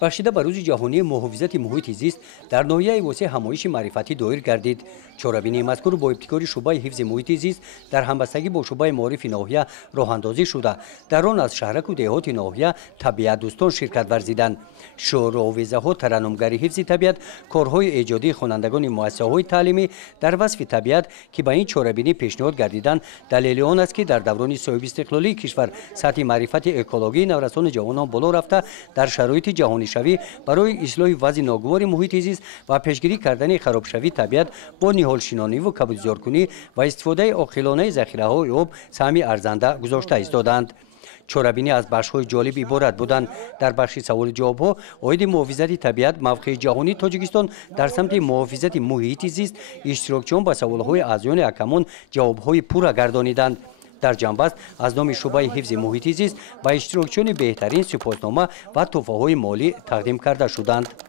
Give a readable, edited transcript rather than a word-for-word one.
بخشیده به روز جهانی محافظت محیط زیست در ناحیه واسع همایش معرفتی دایر گردید. چاره‌بینی مذکور با ابتکار شعبه حفظ محیط زیست در همبستگی با شعبه معارف ناحیه راه اندازی شده. در آن از شهرک و دهات ناحیه طبیعت دوستان شرکت ورزیدند. شعار و آویزه‌ها ترنمگری حفظ طبیعت، کارهای ایجادی خوانندگان مؤسسه‌های تعلیمی در وصف طبیعت که به این چاره‌بینی پیشنهاد گردیدند دلیل آن است که در دوران صاحب استقلالی کشور سطح معرفت اکولوژی نورسان جوانان بالا رفته در شرایط جهانی شوی برای اصلاح وضع ناگوار محیط زیست و پیشگیری کردن خرابشوی طبیعت با نهال شناسی و کبودزارکنی و استفاده عاقلانه ذخیره‌های آب سهمی ارزنده گذاشته ایستادند. چاره‌بینی از بخش‌های جالب عبارت بودند. در بخش سوال جواب‌ها عاید محافظت طبیعت موقع جهانی تاجیکستان در سمت محافظت محیط زیست اشتراکچیان به سوال‌های اعضایان حکمان جواب‌های پورا گردانیدند. در جنبست از نام شعبه حفظ محیط زیست به اشتراکچیان بهترین سپاسنامه و تحفه‌های مالی تقدیم کرده شدند.